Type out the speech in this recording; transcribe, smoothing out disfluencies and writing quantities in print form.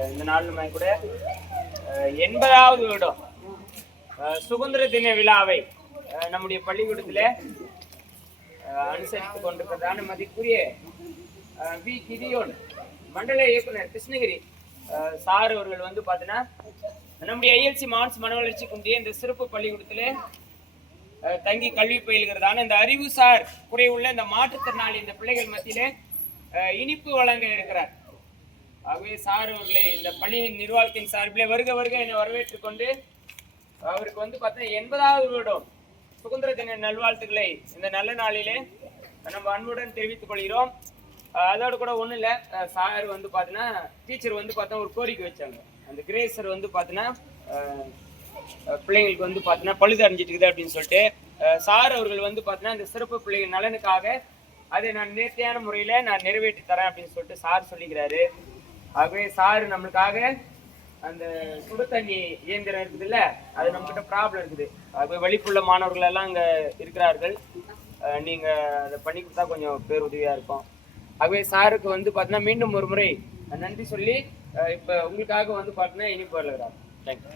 இந்த நாள் நம்ம கூட 80வது வருடம் சுதந்திர தின விழாவை நம்முடைய பள்ளிக்கூடத்தில் அனுசரித்துக் கொண்டிருக்கிறதான மதிப்புரிய வி கிதியோன் மண்டல இயக்குனர் கிருஷ்ணகிரி சார் அவர்கள் வந்து பார்த்தீங்கன்னா நம்முடைய ஐஎல்சி மான்ஸ் மன வளர்ச்சி குன்றிய இந்த சிறப்பு பள்ளிக்கூடத்தில் தங்கி கல்வி பயில்கிறதான இந்த அறிவுசார் குறைவுள்ள இந்த மாற்றுத்திறனாளி இந்த பிள்ளைகள் மத்தியிலே இனிப்பு வழங்க இருக்கிறார். ஆகவே சார் அவர்களை இந்த பள்ளியின் நிர்வாகத்தின் சார்பிலே வருக வருக என வரவேற்றுக் கொண்டு அவருக்கு வந்து பார்த்தீங்கன்னா 80வது வருடம் சுதந்திர தின நல்வாழ்த்துக்களை இந்த நல்ல நாளிலே நம்ம அன்புடன் தெரிவித்துக் கொள்கிறோம். அதோடு கூட ஒன்றும் இல்லை, சார் வந்து பார்த்தீங்கன்னா டீச்சர் வந்து பார்த்தா ஒரு கோரிக்கை வச்சாங்க. அந்த கிரேசர் வந்து பார்த்தீங்கன்னா பிள்ளைங்களுக்கு வந்து பார்த்தீங்கன்னா பழுது அடைஞ்சிட்டு இருக்குது அப்படின்னு சொல்லிட்டு சார் அவர்கள் வந்து பார்த்தீங்கன்னா இந்த சிறப்பு பிள்ளைகள் நலனுக்காக அதை நான் நேர்த்தியான முறையில் நான் நிறைவேற்றி தரேன் அப்படின்னு சொல்லிட்டு சார் சொல்லிக்கிறாரு. ஆகவே சார் நம்மளுக்காக அந்த சுடு தண்ணி இயந்திரம் இருக்குதுல்ல, அது நம்மகிட்ட ப்ராப்ளம் இருக்குது. ஆகவே வழிப்புள்ள மாணவர்கள் எல்லாம் அங்கே இருக்கிறார்கள், நீங்கள் அதை பண்ணி கொடுத்தா கொஞ்சம் பேர் உதவியாக இருக்கும். ஆகவே சாருக்கு வந்து பார்த்தீங்கன்னா மீண்டும் ஒரு முறை நன்றி சொல்லி இப்போ உங்களுக்காக வந்து பார்த்தீங்கன்னா இனிப்பு வருகிறார். தேங்க்யூ.